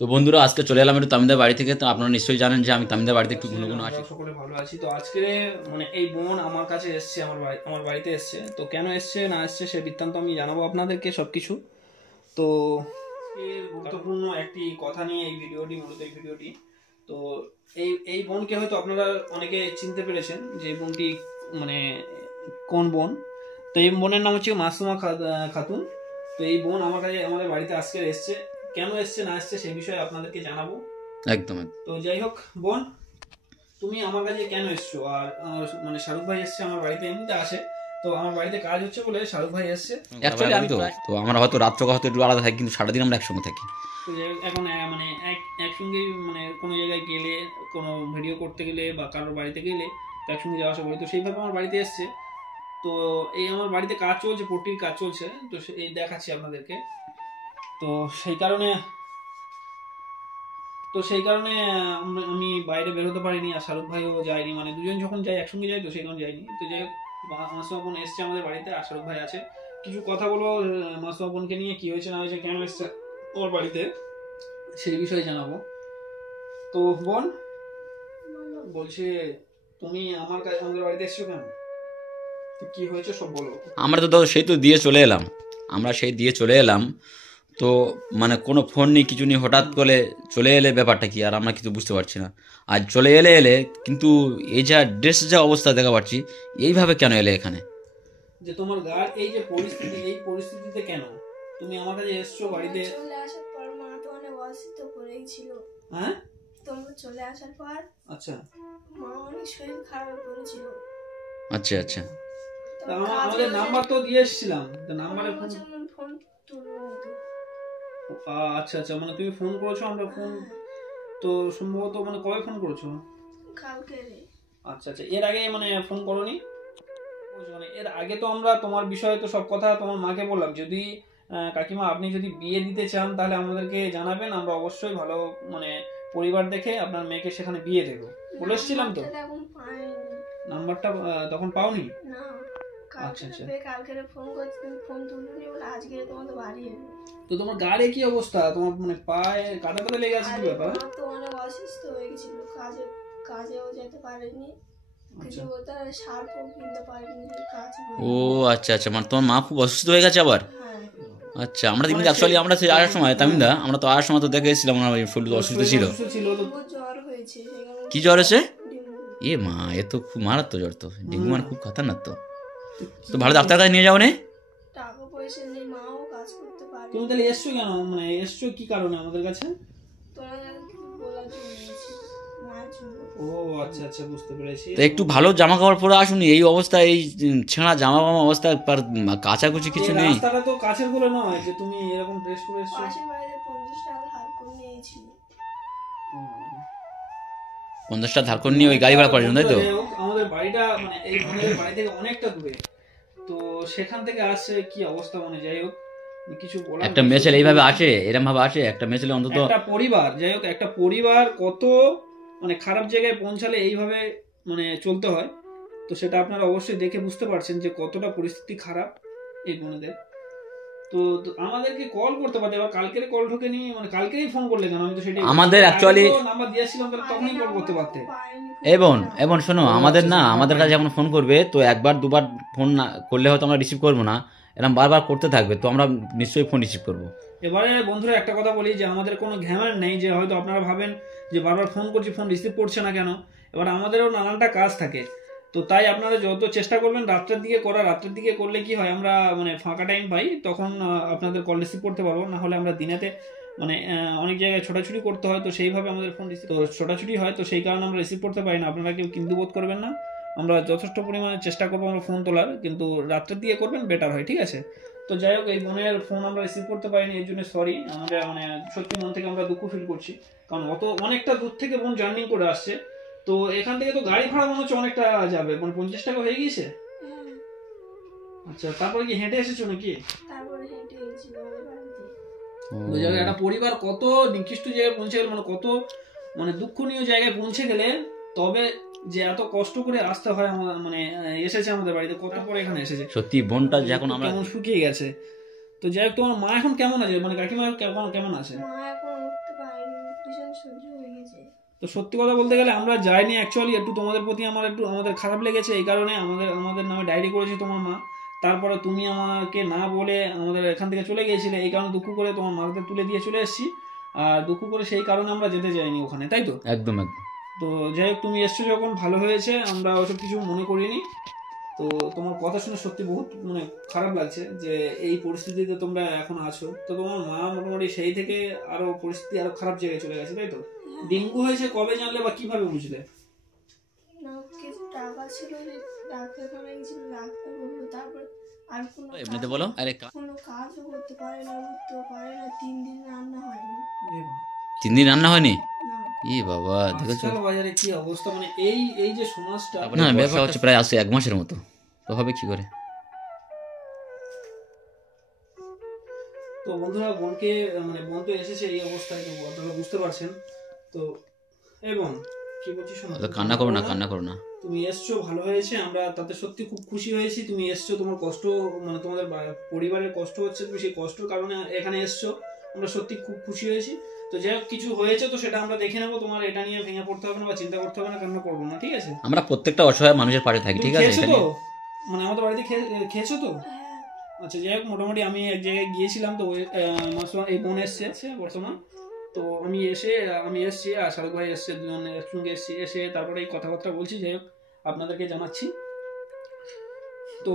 তো বন্ধুরা আজকে চলে এলাম একটু তামিমদার বাড়ি থেকে। তো আপনারা নিশ্চয়ই জানেন যে আমি তামিমদার বাড়িতে একটু ঘন ঘন আসি। সকলে ভালো আছি। তো আজকে মানে এই বোন আমার কাছে এসছে, আমার বাড়িতে এসছে। তো কেন এসছে না এসছে সে বৃত্তান্ত আমি জানাবো আপনাদেরকে সবকিছু। তো এর গুরুত্বপূর্ণ একটি কথা নিয়ে এই ভিডিওটি, মূলত এই ভিডিওটি। তো এই বোনকে হয়তো আপনারা অনেকে চিনতে পেরেছেন যে বোনটি মানে কোন বোন। তো এই বোনের নাম হচ্ছে মাসুমা খাতুন। তো এই বোন আমার কাছে আমাদের বাড়িতে আজকে এসছে। কেন এসছে না এসছে সেই বিষয়ে আপনাদেরকে জানাবো। একদম। তো যাই হোক বোন, তুমি আমার কাছে কেন এসছো? আর মানে শাহরুখ ভাই এসছে আমার বাড়িতে, এমনিতে আসে। তো আমার বাড়িতে কাজ হচ্ছে বলে শাহরুখ ভাই এসছে। অ্যাকচুয়ালি আমি তো আমরা হয়তো রাত্র হয়তো একটু আলাদা থাকি, কিন্তু সারাদিন আমরা একসঙ্গে থাকি। তো এখন মানে একসঙ্গে মানে কোনো জায়গায় গেলে, কোনো ভিডিও করতে গেলে বা কারোর বাড়িতে গেলে একসঙ্গে যাওয়া আসা করি। তো সেইভাবে আমার বাড়িতে এসছে। তো এই আমার বাড়িতে কাজ চলছে, পট্টির কাজ চলছে। তো এই দেখাচ্ছি আপনাদেরকে। তো সেই কারণে আমি বাইরে বেরোতে পারিনি, আর শাহরুখ ভাইও যায়নি। মানে দুজন যখন যাই একসঙ্গে যাই, তো সেই কারণে যাইনি। তো যাই হোক, মাসুমা বোন এসছে আমাদের বাড়িতে, আর শাহরুখ ভাই আছে। কিছু কথা বলো মাসুমা বোনকে নিয়ে, কি হয়েছে না হয়েছে, কেন এসছে ওর বাড়িতে, সেই বিষয়ে জানাবো। তো বোন বলছে, তুমি আমাদের বাড়িতে এসছো কেন, কি হয়েছে সব বলো। আমরা তো সেই তো দিয়ে চলে এলাম, আমরা সেই দিয়ে চলে এলাম। তো মানে কোনো ফোন নেই, কিছু নেই, হঠাৎ করে চলে এলে ব্যাপারটা কি আর আমরা কিছু বুঝতে পারছি না। আর চলে এলে কিন্তু এই যা ড্রেস যা অবস্থা দেখা পাচ্ছি, এইভাবে কেন এলে এখানে? যে তোমার গার এই যে পরিস্থিতি, এই পরিস্থিতিতে কেন তুমি আমার কাছে এসছো বাড়িতে? চলে আসার পর মা তো অনেক অসুস্থ করেই ছিল। হ্যাঁ, তোমরা চলে আসার পর আচ্ছা, মা অনেক শরীর খারাপ করেছিল। আচ্ছা আচ্ছা। আমাদের নাম্বার তো দিয়ে এসেছিলাম, তো নাম্বারে ফোন তুলবো তো। আচ্ছা আচ্ছা, মানে তুমি ফোন করেছো, আমরা ফোন তো সম্ভবত মানে কবে ফোন করেছো? কালকে রে। আচ্ছা আচ্ছা, এর আগে মানে ফোন করোনি? মানে এর আগে তো আমরা তোমার বিষয়ে তো সব কথা তোমার মাকে বললাম। যদি কাকিমা আপনি যদি বিয়ে দিতে চান তাহলে আমাদেরকে জানাবেন, আমরা অবশ্যই ভালো মানে পরিবার দেখে আপনার মেয়েকে সেখানে বিয়ে দেবো বলে এসেছিলাম। তো নাম্বারটা তখন পাওনি? না, আচ্ছা আচ্ছা, কালকে ফোন করছি, তুমি ফোন তুলনি বলে আজকে তোমাদের বাড়ি এলো। তো তোমার গাড়ে কি অবস্থা? তোমার মানে পায়ে কাটা কাটা লেগে আছে, কি ব্যাপার? মা তো অনেক অসুস্থ হয়ে গেছিল, কাজেও যেতে পারেনি, কিছু বলতে সারও কিনতে পারেনি, কাজ ও আচ্ছা আচ্ছা, মানে তোমার মা খুব অসুস্থ হয়ে গেছে আবার? আচ্ছা, আমরা কিন্তু অ্যাকচুয়ালি আমরা সেই আসার সময় তামিমদা, আমরা তো আসার সময় তো দেখে এসেছিলাম ওনার শরীর অসুস্থ ছিল। জ্বর হয়েছে। কি জ্বর হয়েছে? এ মা, এ তো খুব মারাত্মক জ্বর। তো ডেঙ্গু মানে খুব খতরনাক। তো ভালো ডাক্তার কাছে নিয়ে যাও নে। টাকা পয়সা নেই, মাও কাজ করতে পারে। তুমি তাহলে এসছো কেন, মানে এসছো কি কারণে আমাদের কাছে? তোমাদের কিছু বলার জন্য এসেছি, মায়ের জন্য। ও আচ্ছা আচ্ছা, বুঝতে পেরেছি। তো একটু ভালো জামা কাপড় পরে আসুন, এই অবস্থা, এই ছেঁড়া জামা অবস্থা, কাচাকুচি কিছু নেই। রাস্তাটা তো কাছের বলে নয় যে তুমি এরকম ড্রেস পরে এসছো। পাশের বাড়িতে 50 টাকা ধার করে নিয়েছি। 50 টাকা ধার করে নিয়ে ওই গাড়ি ভাড়া করার জন্য, তাই তো? আমাদের বাড়িটা মানে এই আমাদের বাড়ি থেকে অনেকটা দূরে, তো সেখান থেকে আসছে কি অবস্থা, মানে যাই হোক কিছু বলার। একটা মেয়ে ছেলে এইভাবে আসে, এরকম ভাবে আসে একটা মেয়ে ছেলে অন্তত। একটা পরিবার, যাই হোক একটা পরিবার কত মানে খারাপ জায়গায় পৌঁছালে এইভাবে মানে চলতে হয়, তো সেটা আপনারা অবশ্যই দেখে বুঝতে পারছেন যে কতটা পরিস্থিতি খারাপ এই বোনেদের। তো আমাদেরকে কল করতে পারতে, এবার কালকের কল ঢোকেনি, মানে কালকেই ফোন করলে কেন? আমি তো সেটাই আমাদের অ্যাকচুয়ালি নাম্বার দিয়েছিলাম, তাহলে তখনই কল করতে পারতে। এবং শোনো, আমাদের না, আমাদের কাছে যখন ফোন করবে তো একবার দুবার ফোন না করলে হয়তো আমরা রিসিভ করবো না, এরকম বারবার করতে থাকবে, তো আমরা নিশ্চয়ই ফোন রিসিভ করবো। এবারে বন্ধুরা একটা কথা বলি, যে আমাদের কোনো ঘ্যামার নেই, যে হয়তো আপনারা ভাবেন যে বারবার ফোন করছি, ফোন রিসিভ করছে না কেন। এবার আমাদেরও নানানটা কাজ থাকে, তো তাই আপনারা যত চেষ্টা করবেন রাত্রের দিকে করা। রাত্রের দিকে করলে কি হয়, আমরা মানে ফাঁকা টাইম পাই, তখন আপনাদের কল রিসিভ করতে পারবো। না হলে আমরা দিনেতে মানে অনেক জায়গায় ছোটাছুটি করতে হয়, তো সেইভাবে আমাদের ফোন রিসিভ তো ছোটাছুটি হয়, তো সেই কারণে আমরা রিসিভ করতে পারি না। আপনারা কেউ কিন্তু বোধ করবেন না, আমরা যথেষ্ট পরিমাণে চেষ্টা করবো আমরা ফোন তোলার, কিন্তু রাত্রের দিকে করবেন বেটার হয়, ঠিক আছে? তো যাই হোক, এই বোনের ফোন আমরা রিসিভ করতে পারিনি, এর জন্য সরি। আমরা মানে সত্যি মন থেকে আমরা দুঃখ ফিল করছি, কারণ অনেকটা দূর থেকে বোন জার্নি করে আসছে। তো এখান থেকে তো গাড়ি ভাড়া মনে হচ্ছে অনেকটা যাবে, মানে 50 টাকা হয়ে গিয়েছে। আচ্ছা, তারপরে কি হেঁটে এসেছো নাকি? তারপরে হেঁটে এসেছি একটা পরিবার কত নিকৃষ্ট জায়গায় পৌঁছে গেল, মানে কত মানে দুঃখনীয় জায়গায় পৌঁছে গেলে তবে যে এত কষ্ট করে আসতে হয়, মানে এসেছে আমাদের বাড়িতে, কত পরে এখানে এসেছে। সত্যি বোনটা যখন আমরা কেমন শুকিয়ে গেছে। তো যাই হোক, তোমার মা এখন কেমন আছে, মানে কাকিমা কেমন কেমন আছে? মা এখন উঠতে পারেনি, ভীষণ সহ্য হয়ে গেছে। তো সত্যি কথা বলতে গেলে আমরা যাইনি অ্যাকচুয়ালি, একটু তোমাদের প্রতি আমাদের খারাপ লেগেছে, এই কারণে আমাদের নামে ডায়েরি করেছে তোমার মা। তারপরে তুমি আমাকে না বলে আমাদের এখান থেকে চলে গিয়েছিলে, এই কারণে দুঃখ করে তোমার মাকে তুলে দিয়ে চলে এসেছি। আর দুঃখ করে সেই কারণে আমরা যেতে যাইনি ওখানে, তাই তো? একদম একদম। তো যাই হোক, তুমি এসছো যখন ভালো হয়েছে, আমরা ওসব কিছু মনে করিনি। তো তোমার কথা শুনে সত্যি বহুত মানে খারাপ লাগছে যে এই পরিস্থিতিতে তোমরা এখন আছো। তো তোমার মা মোটামুটি সেই থেকে আরো পরিস্থিতি আরো খারাপ জায়গায় চলে গেছে, তাই তো? ডেঙ্গু হয়েছে কবে জানলে বা কিভাবে বুঝলে? না, কিছু টাকা ছিল, যে ডাক্তারখানায় গেছিল, ডাক্তার বললো। তারপর আর এমনিতে বলো। আরে কোনো কাজও করতে পারে না, উঠতেও পারে না, 3 দিন রান্না হয়নি। 3 দিন রান্না হয়নি? না, ই বাবা, দেখেছো আজকাল বাজারে কি অবস্থা, মানে এই যে সমাজটা। না, ব্যবসা হচ্ছে প্রায় আসছে 1 মাসের মতো, তো হবে কি করে? তো বন্ধুরা, বোনকে মানে বোন তো এসেছে এই অবস্থায়, তো আপনারা বুঝতে পারছেন। তো এবং কি বলছি শোনো, কান্না করো না, কান্না করো না। তুমি এসছো ভালো হয়েছে, আমরা তাতে সত্যি খুব খুশি হয়েছি। তুমি এসছো, তোমার কষ্ট মানে তোমাদের পরিবারের কষ্ট হচ্ছে, তুমি সেই কষ্টের কারণে এখানে এসছো, আমরা সত্যি খুব খুশি হয়েছি। তো যাই হোক, কিছু হয়েছে তো সেটা আমরা দেখে নেবো, তোমার এটা নিয়ে ভেঙে পড়তে হবে না বা চিন্তা করতে হবে না, কান্না করবো না, ঠিক আছে? আমরা প্রত্যেকটা অসহায় মানুষের পাশে থাকি, ঠিক আছে? খেয়েছো এখানে তো, মানে আমাদের বাড়িতে খেয়েছো তো? হ্যাঁ, আচ্ছা, যাই হোক, মোটামুটি আমি এক জায়গায় গিয়েছিলাম, তো এই বোন এসছে বর্তমান। তো আমি এসছি, আর শাহরুখ ভাই এসছে, দুজন একসঙ্গে এসে তারপরে এই কথাবার্তা বলছি। যাই হোক, আপনাদেরকে জানাচ্ছি। তো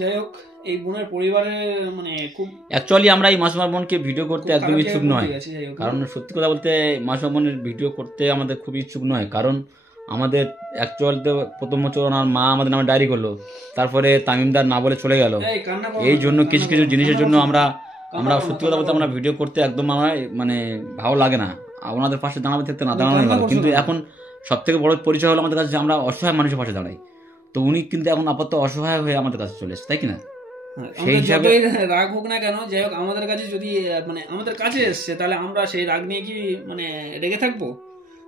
যাই হোক, এই বোনের পরিবারে মানে খুব অ্যাকচুয়ালি আমরা এই মাসুমার বোনকে ভিডিও করতে খুব একদম খারাপ ইচ্ছুক জায়গায় নয়, পৌঁছে গেছে। যাই হোক, কারণ সত্যি কথা বলতে মাসুমা বোনের ভিডিও করতে আমাদের খুব ইচ্ছুক নয়, কারণ আমাদের অ্যাকচুয়ালিতে প্রথম বছর ওনার মা আমাদের নামে ডায়েরি করলো, তারপরে তামিমদার না বলে চলে গেল। এই কান্না করো এই না, জন্য কিছু কিছু জিনিসের জন্য আমরা কান্না করো সত্যি কথা বলতে আমরা ভিডিও করতে একদম আমার মানে ভালো লাগে না। ওনাদের পাশে দাঁড়াবে থাকতে না দাঁড়ানো ভালো, কিন্তু এখন সব থেকে বড় পরিচয় হলো আমাদের কাছে যে আমরা অসহায় মানুষের পাশে দাঁড়াই। তো উনি কিন্তু এখন আপাতত অসহায় হয়ে আমাদের কাছে চলে এসেছে, তাই কি না? সেই হিসাবে যতই রাগ হোক না কেন, যাই হোক, আমাদের কাছে যদি মানে আমাদের কাছে এসছে, তাহলে আমরা সেই রাগ নিয়ে কি মানে রেগে থাকবো?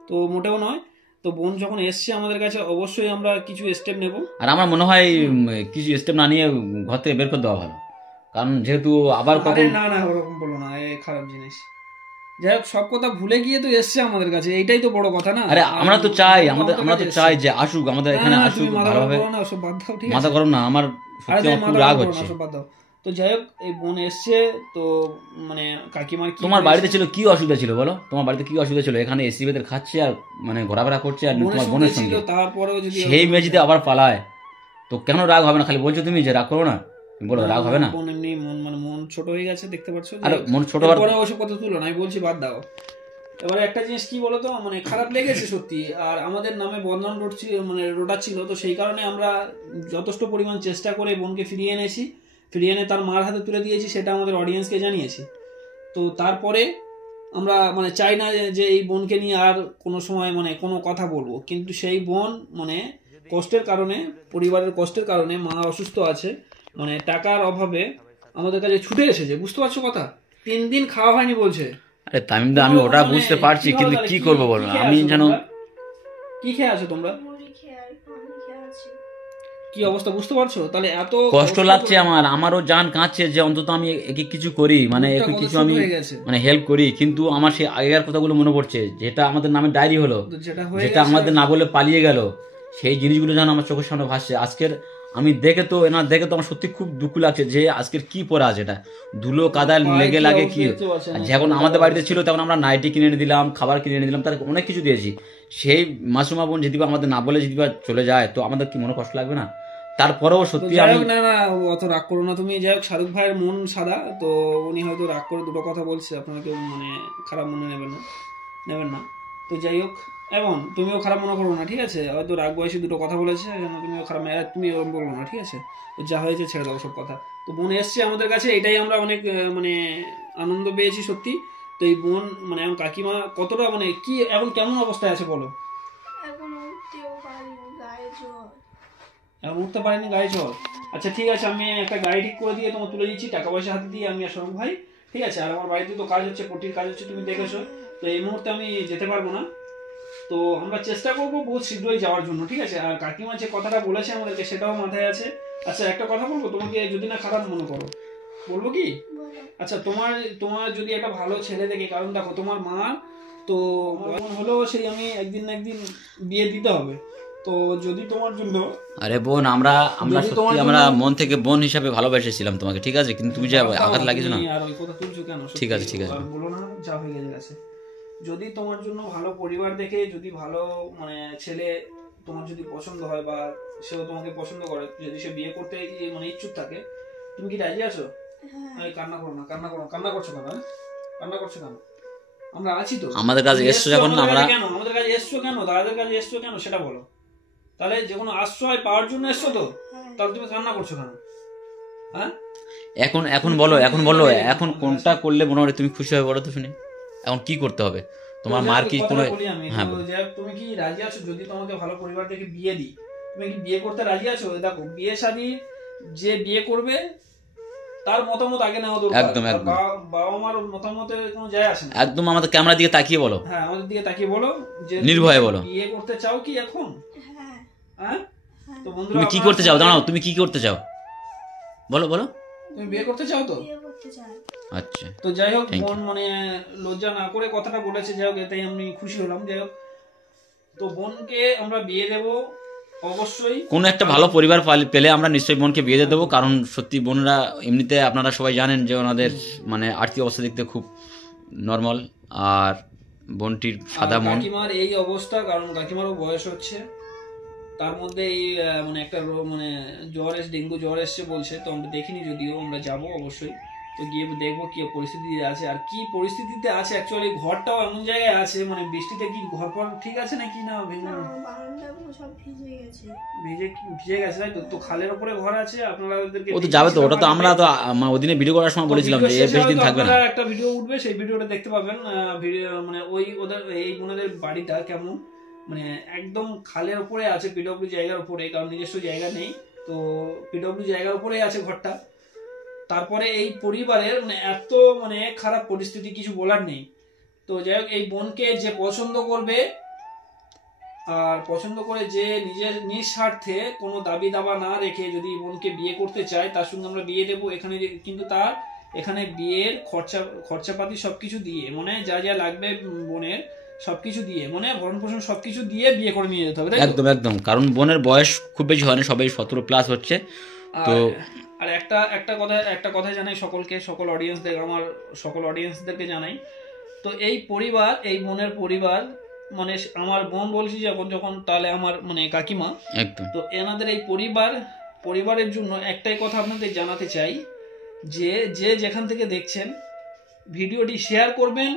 তো মোটেও নয়। তো বোন যখন এসছে আমাদের কাছে, অবশ্যই আমরা কিছু স্টেপ নেব। আর আমার মনে হয় কিছু স্টেপ না নিয়ে ঘর থেকে বের করে দেওয়া ভালো, কারণ যেহেতু আবার আরে কখন না ওরকম বলো না, এই খারাপ জিনিস। যাই হোক, সব কথা ভুলে গিয়ে তো এসছে আমাদের কাছে, এইটাই তো বড় কথা না? আরে আমরা তো চাই, আমরা তো এসছে। চাই যে আসুক, আমাদের এখানে না, আসুক তুমি মাথা গরম ভালোভাবে। করো না, ওসব বাদ দাও, ঠিক মাথা আছে? গরম না, আমার আরে সত্যি তুমি আমার খুব মাথা রাগ গরম করো না, হচ্ছে। ওসব বাদ দাও। তো যাই হোক, এই বোন এসছে, তো মানে কাকিমার কি তোমার হয়েছে? বাড়িতে ছিল কি অসুবিধা ছিল বলো? তোমার বাড়িতে কি অসুবিধা ছিল? এখানে এসি বেদের খাচ্ছে আর মানে ঘোরাফেরা করছে, আর তোমার বোনের ছিল, সঙ্গে তারপরেও যদি সেই মেয়ে যদি আবার পালায়, তো কেন রাগ হবে না? খালি বলছো তুমি যে রাগ করো না, তুমি বলো রাগ হবে না? বোন এমনি মন ছোট হয়ে গেছে, দেখতে পাচ্ছ। আর মন ছোট হওয়ার পরে ওসব কথা তুলো না, আমি বলছি বাদ দাও। এবারে একটা জিনিস কি বলতো, মানে খারাপ লেগেছে সত্যি, আর আমাদের নামে বদনাম রোটাচ্ছিল, তো সেই কারণে আমরা যথেষ্ট পরিমাণ চেষ্টা করে বোনকে ফিরিয়ে এনে তার মার হাতে তুলে দিয়েছি, সেটা আমাদের অডিয়েন্সকে জানিয়েছি। তো তারপরে আমরা মানে চাই না যে এই বোনকে নিয়ে আর কোনো সময় মানে কোনো কথা বলবো, কিন্তু সেই বোন মানে কষ্টের কারণে, পরিবারের কষ্টের কারণে, মা অসুস্থ আছে, মানে টাকার অভাবে আমাদের কাছে ছুটে এসেছে, বুঝতে পারছো কথা? 3 দিন খাওয়া হয়নি বলছে। আরে তামিমদা, আমি ওটা বুঝতে পারছি, কিন্তু কি করবো বলো? আমি যেন কি খেয়ে আছো তোমরা? মুড়ি খেয়ে আর পানি খেয়ে আছি। কি অবস্থা বুঝতে পারছো? তাহলে এত কষ্ট লাগছে আমারও জান কাঁদছে যে অন্তত আমি একে কিছু করি, মানে একটু কিছু আমি মানে হেল্প করি, কিন্তু আমার সেই আগেকার কথাগুলো মনে পড়ছে, যেটা আমাদের নামে ডায়েরি হলো, যেটা আমাদের না বলে পালিয়ে গেল, সেই জিনিসগুলো যেন আমার চোখের সামনে ভাসছে। আজকের আমি দেখে তো আমার সত্যি খুব দুঃখ লাগছে যে আজকের কি পরে আছে, এটা ধুলো কাদা লেগে লাগে কি। যখন আমাদের বাড়িতে ছিল তখন আমরা নাইটি কিনে এনে দিলাম, খাবার কিনে এনে দিলাম, তার অনেক কিছু দিয়েছি। সেই মাসুমা বোন যদি আমাদের না বলে যদি চলে যায়, তো আমাদের কি মনে কষ্ট লাগবে না? তারপরেও সত্যি যাই হোক, না অত রাগ করো না তুমি। যাই হোক, শাহরুখ ভাইয়ের মন সাদা, তো উনি হয়তো রাগ করে দুটো কথা বলছে, আপনারা কেউ মানে খারাপ মনে নেবেন না। তো যাই হোক, এবং তুমিও খারাপ মনে করো না, ঠিক আছে? হয়তো রাগ বয়সে দুটো কথা বলেছে, তুমিও খারাপ তুমি ওরকম বলবো না, ঠিক আছে? তো যা হয়েছে ছেড়ে দাও সব কথা। তো বোন এসছে আমাদের কাছে, এটাই আমরা অনেক মানে আনন্দ পেয়েছি সত্যি। তো এই বোন মানে এখন কাকিমা কতটা মানে কি এখন কেমন অবস্থায় আছে বলো? এখন উঠতেও পারিনি, গায়ে জ্বর। এখন উঠতে পারিনি, গায়ে জ্বর। আচ্ছা ঠিক আছে, আমি একটা গাড়ি ঠিক করে দিয়ে তোমার তুলে দিচ্ছি, টাকা পয়সা হাতে দিয়ে, আমি আর শাহরুখ ভাই, ঠিক আছে? আর আমার বাড়িতে তো কাজ হচ্ছে, পট্টির কাজ হচ্ছে, তুমি দেখেছো। তো এই মুহূর্তে আমি যেতে পারবো না, তো আমরা চেষ্টা করবো বহুত শীঘ্রই যাওয়ার জন্য, ঠিক আছে? আর কাকিমা যে কথাটা বলেছে আমাদেরকে, সেটাও মাথায় আছে। আচ্ছা একটা কথা বলবো তোমাকে, যদি না খারাপ মনে করো, বলবো কি? বলো। আচ্ছা, তোমার তোমার যদি একটা ভালো ছেলে দেখে, কারণ দেখো তোমার মা তো হলেও সেই আমি একদিন না একদিন বিয়ে দিতে হবে, তো যদি তোমার জন্য আরে বোন, আমরা যদি তোমার সত্যি আমরা জন্য- মন থেকে বোন হিসাবে ভালোবেসেছিলাম তোমাকে, ঠিক আছে, কিন্তু তুমি যে আঘাত লাগিয়েছো না। তুমি আর ওই কথা তুলছো কেন? ঠিক আছে, ঠিক আছে। আর বলো না, যা হয়ে গেছে। যদি তোমার জন্য ভালো পরিবার দেখে, যদি ভালো মানে ছেলে তোমার যদি পছন্দ হয় বা সেও তোমাকে পছন্দ করে, যদি সে বিয়ে করতে মানে ইচ্ছুক থাকে, তুমি কি রাজি আছো? হ্যাঁ, এই কান্না করো না, কান্না করো না। কান্না করছো কেন? হ্যাঁ? কান্না করছো কেন? আমরা আছি তো। আমাদের কাছে তুমি এসছো যখন আমাদের আমরা কাছে কেন? আমাদের কাছে এসছো কেন? দাদাদের কাছে এসছো কেন সেটা বলো। তাহলে যে কোনো আশ্রয় পাওয়ার জন্য এসছো তো, হ্যাঁ। তাহলে তুমি কান্না করছো কেন? হ্যাঁ, এখন বলো, এখন কোনটা করলে মনে হয় তুমি খুশি হবে বলো তো শুনি। এখন কি করতে হবে? তোমার মার কি কোনো হ্যাঁ বলো। তুমি কি রাজি আছো যদি তোমাকে ভালো পরিবার থেকে বিয়ে দিই? তুমি কি বিয়ে করতে রাজি আছো? দেখো, বিয়ে শাদী যে বিয়ে করবে তার মতামত আগে নেওয়া দরকার। একদম, একদম। বাবা মার মতামতের কোনো যায় আসে না। একদম আমাদের ক্যামেরার দিকে তাকিয়ে বলো, হ্যাঁ, আমাদের দিকে তাকিয়ে বলো যে নির্ভয়ে বলো। বিয়ে করতে চাও কি এখন? হ্যাঁ, হ্যাঁ, তো বন্ধুরা, তুমি কি আপনারা করতে চাও? সবাই- দাঁড়াও, তুমি কি করতে চাও বলো বলো। তুমি বিয়ে করতে চাও তো? বিয়ে করতে চাই। আচ্ছা, তো যাই হোক, Thank you. বোন মানে লজ্জা না করে কথাটা বলেছে, যাই হোক এটাই আমি খুশি হলাম। যাই হোক, তো বোনকে আমরা বিয়ে দেব অবশ্যই। কোনো একটা ভালো পরিবার পেলে আমরা নিশ্চয়ই বোনকে বিয়ে দিয়ে দেবো, কারণ সত্যি বোনরা এমনিতে আপনারা সবাই জানেন যে ওনাদের মানে আর্থিক অবস্থা দেখতে খুব নর্মাল, আর বোনটির সাদা আর মন। কাকিমার এই অবস্থা, কারণ কাকিমারও বয়স হচ্ছে, তার মধ্যে এই মানে একটা মানে ডেঙ্গু জ্বর এসছে বলছে, তো আমরা দেখিনি, যদিও আমরা যাব অবশ্যই, তো গিয়ে দেখবো কি পরিস্থিতিতে আছে আর কি পরিস্থিতিতে আছে। অ্যাকচুয়ালি ঘরটাও এমন জায়গায় আছে, মানে বৃষ্টিতে কি ঘর ফর ঠিক আছে নাকি না ভেঙে বারান্দাগুলো সব ভিজে গেছে। ভিজে গেছে, তাই তো? তো খালের উপরে ঘর আছে, আপনারা ওদেরকে ও তো যাবে তো, ওটা তো আমরা তো ওদিনে ভিডিও করার সময় বলেছিলাম যে ভিডিও বেশি দিন শেষে থাকবে না। আপনারা একটা ভিডিও উঠবে, সেই ভিডিওটা দেখতে পাবেন। মানে ওই ওদের এই বোনেদের বাড়িটা কেমন, মানে একদম খালের উপরে আছে, পিডব্লিউ জায়গার উপরে, কারণ নিজস্ব জায়গা নেই, তো পিডব্লিউ জায়গার উপরে আছে ঘরটা। তারপরে এই পরিবারের মানে এত মানে খারাপ পরিস্থিতি, কিছু বলার নেই। তো যাই হোক, এই বোনকে যে পছন্দ করবে আর পছন্দ করে যে নিজের নিঃস্বার্থে কোনো দাবি দাবা না রেখে যদি বোনকে বিয়ে করতে চায়, তার সঙ্গে আমরা বিয়ে দেবো এখানে। কিন্তু তার এখানে বিয়ের খরচাপাতি সবকিছু দিয়ে, মানে যা যা লাগবে বোনের সবকিছু দিয়ে, মানে ভরণ পোষণ সবকিছু দিয়ে বিয়ে করে নিয়ে যেতে হবে, তাই তো? একদম একদম, কারণ বোনের বয়স খুব বেশি হয়নি, সবাই 17+ হচ্ছে তো। আর একটা কথা জানাই সকলকে, সকল অডিয়েন্সদেরকে জানাই, তো এই পরিবার, এই বোনের পরিবার, মানে আমার বোন বলছি যখন তাহলে আমার মানে কাকিমা, একদম তো এনাদের এই পরিবারের জন্য একটাই কথা আপনাদের জানাতে চাই, যে যেখান থেকে দেখছেন ভিডিওটি শেয়ার করবেন,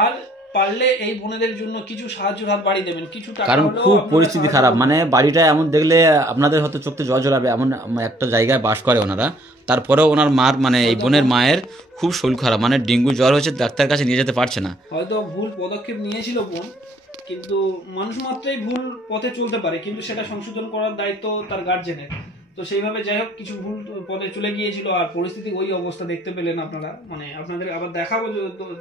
আর পারলে এই বোনেদের জন্য কিছু সাহায্যের হাত বাড়িয়ে দেবেন, কিছু টাকা কারণ হলেও খুব আপনারা পরিস্থিতি সাহায্য খারাপ, করবেন। মানে বাড়িটা এমন দেখলে আপনাদের হয়তো চোখে জল জ্বলাবে, এমন একটা জায়গায় বাস করে ওনারা। তারপরেও ওনার মার মানে এই বোনের মায়ের খুব শরীর খারাপ, মানে ডেঙ্গু জ্বর হয়েছে, ডাক্তারের কাছে নিয়ে যেতে পারছে না। হয়তো ভুল পদক্ষেপ নিয়েছিল বোন, কিন্তু মানুষ মাত্রই ভুল পথে চলতে পারে, কিন্তু সেটা সংশোধন করার দায়িত্ব তার গার্জেনের। তো সেইভাবে যাই হোক কিছু ভুল পথে চলে গিয়েছিল, আর পরিস্থিতি ওই অবস্থা দেখতে পেলেন আপনারা, মানে আপনাদের আবার দেখাবো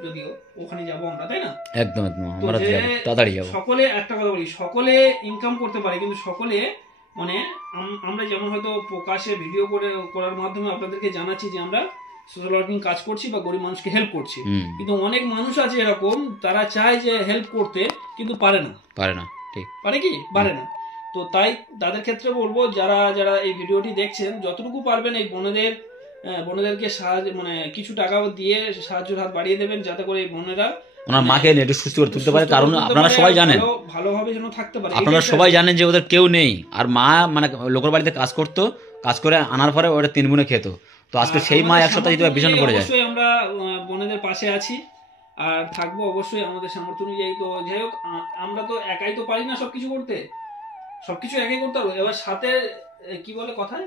যদিও ওখানে যাবো আমরা, তাই না? একদম একদম, তো আমরা যে তাড়াতাড়ি যাবো। সকলে একটা কথা বলি, সকলে ইনকাম করতে পারে, কিন্তু সকলে মানে আমরা যেমন হয়তো প্রকাশে ভিডিও করার মাধ্যমে আপনাদেরকে জানাচ্ছি যে আমরা সোশ্যাল ওয়ার্কিং কাজ করছি বা গরিব মানুষকে হেল্প করছি, কিন্তু অনেক মানুষ আছে এরকম, তারা চায় যে হেল্প করতে কিন্তু পারে না, ঠিক পারে কি পারে না। তো তাই তাদের ক্ষেত্রে বলবো, যারা যারা এই ভিডিওটি দেখছেন, যতটুকু পারবেন এই বোনেদেরকে সাহায্য, মানে কিছু টাকাও দিয়ে সাহায্যের হাত বাড়িয়ে দেবেন, যাতে করে এই বোনেরা ওনার মাকে একটু সুস্থ করে তুলতে পারে, কারণ আপনারা সবাই জানেন, ভালোভাবে যেন থাকতে পারে। আপনারা সবাই জানেন যে ওদের কেউ নেই, আর মা মানে লোকের বাড়িতে কাজ করতো, কাজ করে আনার পরে ওটা 3 বোনে খেত, তো আজকে সেই মা এক সপ্তাহ যদি পিছনে পড়ে যায়। অবশ্যই আমরা বোনেদের পাশে আছি আর থাকবো অবশ্যই আমাদের সামর্থ্য অনুযায়ী। তো যাই হোক, আমরা তো একাই তো পারি না সবকিছু করতে, সবকিছু একাই করতে হবে। এবার সাথে কি বলে কথায়,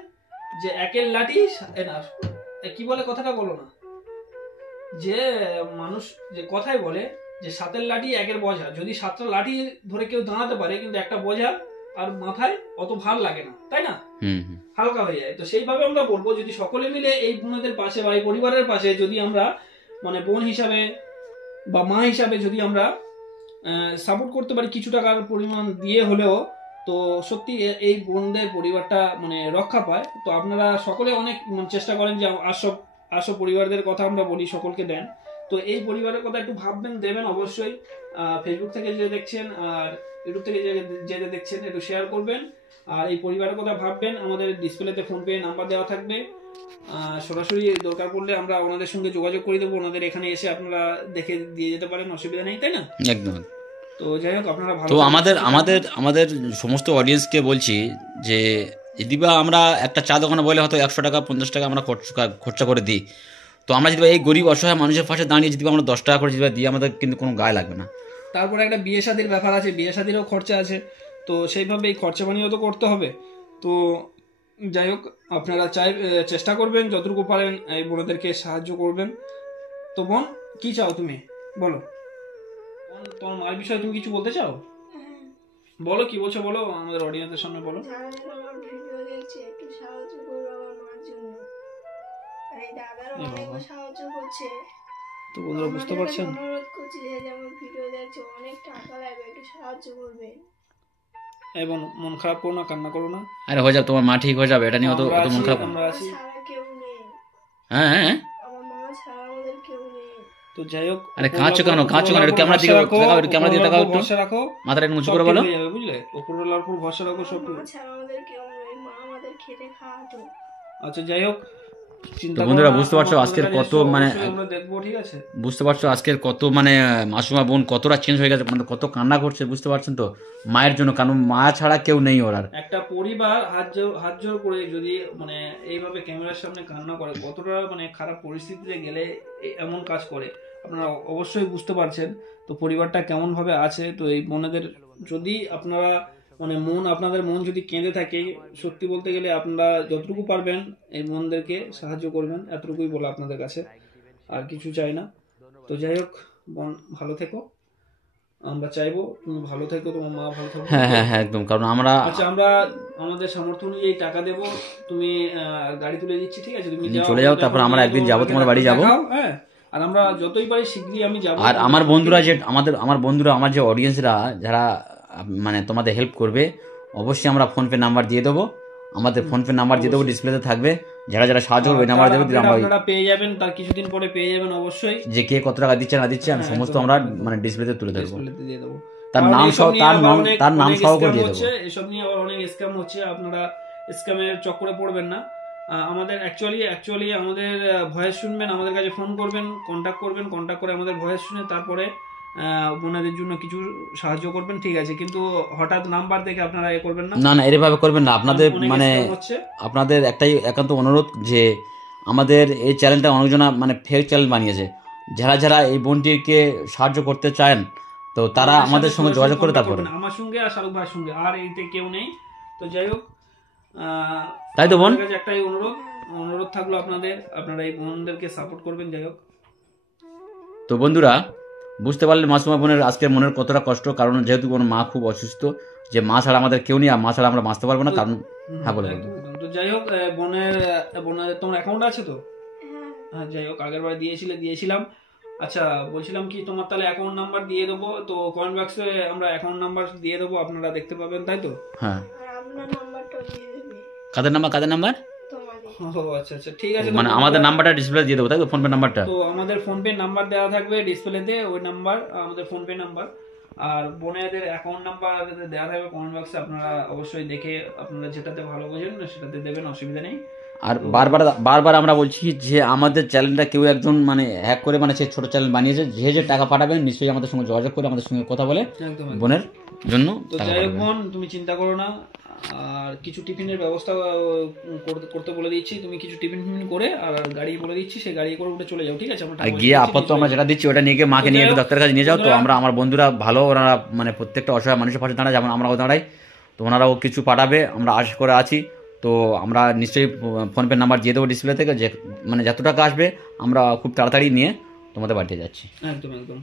যে একের লাঠি না, কি বলে কথাটা বলো না, যে মানুষ যে কথাই বলে যে সাতের লাঠি একের বোঝা, যদি 7টা লাঠি ধরে কেউ দাঁড়াতে পারে, কিন্তু একটা বোঝা আর মাথায় অত ভাল লাগে না, তাই না? হালকা হয়ে যায়। তো সেইভাবে আমরা বলবো, যদি সকলে মিলে এই বোনেদের পাশে বা এই পরিবারের পাশে যদি আমরা মানে বোন হিসাবে বা মা হিসাবে যদি আমরা সাপোর্ট করতে পারি কিছু টাকার পরিমাণ দিয়ে হলেও, তো সত্যি এই বোনদের পরিবারটা মানে রক্ষা পায়। তো আপনারা সকলে অনেক চেষ্টা করেন যে আসো পরিবারদের কথা আমরা বলি, সকলকে দেন। তো এই পরিবারের কথা একটু ভাববেন, দেবেন অবশ্যই। ফেসবুক থেকে যে দেখছেন আর ইউটিউব থেকে যে দেখছেন একটু শেয়ার করবেন। আর এই পরিবারের কথা ভাববেন। আমাদের ডিসপ্লেতে ফোনপে নাম্বার দেওয়া থাকবে, সরাসরি দরকার পড়লে আমরা ওনাদের সঙ্গে যোগাযোগ করে দেবো। ওনাদের এখানে এসে আপনারা দেখে দিয়ে যেতে পারেন, অসুবিধা নেই, তাই না? একদম। তো যাই হোক, আপনারা ভালো তো আমাদের সমস্ত অডিয়েন্সকে বলছি যে যদি বা আমরা একটা চা দোকানে বলে হয়তো 100 টাকা 50 টাকা আমরা খরচা করে দিই, তো আমরা যদি এই গরিব অসহায় মানুষের পাশে দাঁড়িয়ে যদি আমরা 10 টাকা করে যদি দিই, আমাদের কিন্তু কোনো গায়ে লাগবে না। তারপরে একটা বিয়ে শাদির ব্যাপার আছে, বিয়ে শাদিরও খরচা আছে, তো সেইভাবে এই খরচা পানিও তো করতে হবে। তো যাই হোক, আপনারা চেষ্টা করবেন যতটুকু পারেন এই বোনদেরকে সাহায্য করবেন। তো বোন, কি চাও তুমি বলো? বোন, তোমার মায়ের বিষয়ে তুমি কিছু বলতে চাও? বলো, কি বলছো বলো, আমাদের অডিয়েন্সের সামনে বলো। যারা যারা আমার ভিডিও দেখছে একটু সাহায্য করবে আমার মার জন্য। আর এই দাদার অনেক সাহায্য করছে। তো বন্ধুরা বুঝতে পারছেন, অনুরোধ করছি যে যেমন ভিডিও দেখছে অনেক টাকা লাগবে, একটু সাহায্য করবে। এবং মন খারাপ করো না, কান্না করো না। আরে হয়ে যাবে, তোমার মা ঠিক হয়ে যাবে, এটা নিয়ে অত মন খারাপ। আমরা আছি। ছাড়া কেউ নেই, হ্যাঁ হ্যাঁ, আমার মা ছাড়া আমাদের কেউ নেই। তো যাই হোক, আরে কাঁচো কেন, একটু ক্যামেরা দিকে তাকাও, একটু ক্যামেরা দিকে তাকাও, একটু ভরসা রাখো, মাথাটা একটু উঁচু করে বলো। বুঝলে, উপরওয়ালার উপর ভরসা রাখো, সব। মা ছাড়া আমাদের কেউ নেই, মা আমাদের খেতে খাওয়াতো। আচ্ছা যাই হোক, তো বন্ধুরা বুঝতে পারছো আজকের কত মানে আমরা দেখবো, ঠিক আছে? বুঝতে পারছো আজকের কত মানে মাসুমা বোন কতটা চেঞ্জ হয়ে গেছে, মানে কত কান্না করছে, বুঝতে পারছেন তো মায়ের জন্য, কারণ মা ছাড়া কেউ নেই ওর আর। একটা পরিবার হাত জোর করে যদি মানে এইভাবে ক্যামেরার সামনে কান্না করে, কতটা মানে খারাপ পরিস্থিতিতে গেলে এমন কাজ করে আপনারা অবশ্যই বুঝতে পারছেন। তো পরিবারটা কেমন ভাবে আছে। তো এই বোনেদের যদি আপনারা মানে আপনাদের মন যদি কেঁদে থাকে, সত্যি বলতে গেলে আপনারা যতটুকু পারবেন এই বোনদেরকে সাহায্য করবেন, এতটুকুই বলা আপনাদের কাছে, আর কিছু চাই না। তো যাই হোক বোন, ভালো থেকো, আমরা চাইবো তুমি ভালো থেকো, তোমার মা ভালো থাকো। হ্যাঁ হ্যাঁ হ্যাঁ, একদম। কারণ আমরা আমাদের সামর্থ্য অনুযায়ী টাকা দেবো, তুমি গাড়ি তুলে দিচ্ছি, ঠিক আছে? তুমি চলে যাও, তারপর আমরা একদিন যাবো তোমার বাড়ি যাবো। হ্যাঁ, আর আমরা যতই পারি শীঘ্রই আমি যাবো। আর আমার বন্ধুরা আমার যে অডিয়েন্সরা যারা মানে তোমাদের হেল্প করবে, অবশ্যই আমরা ফোনপে নাম্বার দিয়ে দেবো, আমাদের ফোনপে নাম্বার দিয়ে দেবো, ডিসপ্লেতে থাকবে, যারা যারা সাহায্য করবে নাম্বার দেবে, আপনারা পেয়ে যাবেন, তার কিছুদিন পরে পেয়ে যাবেন অবশ্যই, যে কে কত টাকা দিচ্ছে না দিচ্ছে আমি সমস্ত আমরা মানে ডিসপ্লেতে তুলে দেবো, দিয়ে দেবো। তার নাম সহ করে দিয়ে দেবো। এসব নিয়ে আবার অনেক স্ক্যাম হচ্ছে, আপনারা স্ক্যামের চক্করে পড়বেন না। আমাদের অ্যাকচুয়ালি আমাদের ভয়েস শুনবেন, আমাদের কাছে ফোন করবেন, কন্ট্যাক্ট করে আমাদের ভয়েস শুনে তারপরে বোনাদের জন্য কিছু সাহায্য করবেন, ঠিক আছে? কিন্তু হঠাৎ নাম্বার দেখে আপনারা করবেন না, না এভাবে করবেন না। আপনাদের একটাই একান্ত অনুরোধ যে আমাদের এই চ্যানেলটা অনেকজনা মানে ফেক চ্যানেল বানিয়েছে, যারা এই বোনটিকে সাহায্য করতে চান তো তারা আমাদের সঙ্গে যোগাযোগ করে তারপরে আমার সঙ্গে আর শাহরুখ ভাইয়ের সঙ্গে, আর এইতে কেউ নেই। তো যাই হোক, তাই তো বোন, একটাই অনুরোধ থাকলো আপনারা এই বোনদেরকে সাপোর্ট করবেন। যাই হোক, তো বন্ধুরা বুঝতে পারলে মাসুমা বোনের আজকের মনের কতটা কষ্ট, কারণ যেহেতু কোনো মা খুব অসুস্থ, যে মা ছাড়া আমাদের কেউ নেই, আর মা ছাড়া আমরা বাঁচতে পারবো না, কারণ হ্যাঁ বলে। তো যাই হোক, বোনের তোমার অ্যাকাউন্ট আছে তো? হ্যাঁ, যাই হোক, আগের বার দিয়েছিলাম। আচ্ছা, বলছিলাম কি, তোমার তাহলে অ্যাকাউন্ট নাম্বার দিয়ে দেবো, তো কমেন্ট বক্সে আমরা অ্যাকাউন্ট নাম্বার দিয়ে দেবো, আপনারা দেখতে পাবেন, তাই তো? হ্যাঁ, আপনার নাম্বারটা দিয়ে দেবে। কাদের নাম্বার? আচ্ছা ঠিক আছে, মানে আমাদের নাম্বারটা ডিসপ্লে দিয়ে দেবো, তাই তো? ফোনপে নাম্বারটা তো আমাদের ফোনপে নাম্বার দেওয়া থাকবে ডিসপ্লেতে, ওই নাম্বার আমাদের ফোনপে নাম্বার, আর বোনেদের অ্যাকাউন্ট নাম্বার দেওয়া থাকবে কমেন্ট বক্সে। আপনারা অবশ্যই দেখে আপনারা যেটাতে ভালো বোঝেন সেটাতে দেবেন, অসুবিধা নেই। আর বারবার আমরা বলছি যে আমাদের চ্যানেলটা কেউ একজন মানে হ্যাক করে মানে সে ছোট চ্যানেল বানিয়েছে, যে টাকা পাঠাবেন নিশ্চয়ই আমাদের সঙ্গে যোগাযোগ করে আমাদের সঙ্গে কথা বলে বোনের জন্য। তো যাই হোক বোন, তুমি চিন্তা করো না, আর কিছু টিফিনের ব্যবস্থা করতে বলে দিচ্ছি, তুমি কিছু টিফিন করে আর গাড়ি বলে দিচ্ছি, সেই গাড়ি করে উঠে চলে যাও, ঠিক আছে? আমরা গিয়ে আপাতত আমরা যেটা দিচ্ছি ওটা নিয়ে গিয়ে মাকে নিয়ে একটু ডাক্তারের কাছে নিয়ে যাও। তো আমার বন্ধুরা ভালো, ওরা মানে প্রত্যেকটা অসহায় মানুষের পাশে দাঁড়ায়, যেমন আমরাও দাঁড়াই, তো ওনারাও কিছু পাঠাবে, আমরা আশা করে আছি। তো আমরা নিশ্চয়ই ফোনপে নাম্বার দিয়ে দেবো ডিসপ্লে থেকে, যে মানে যত টাকা আসবে আমরা খুব তাড়াতাড়ি নিয়ে তোমাদের বাড়িতে যাচ্ছি। একদম।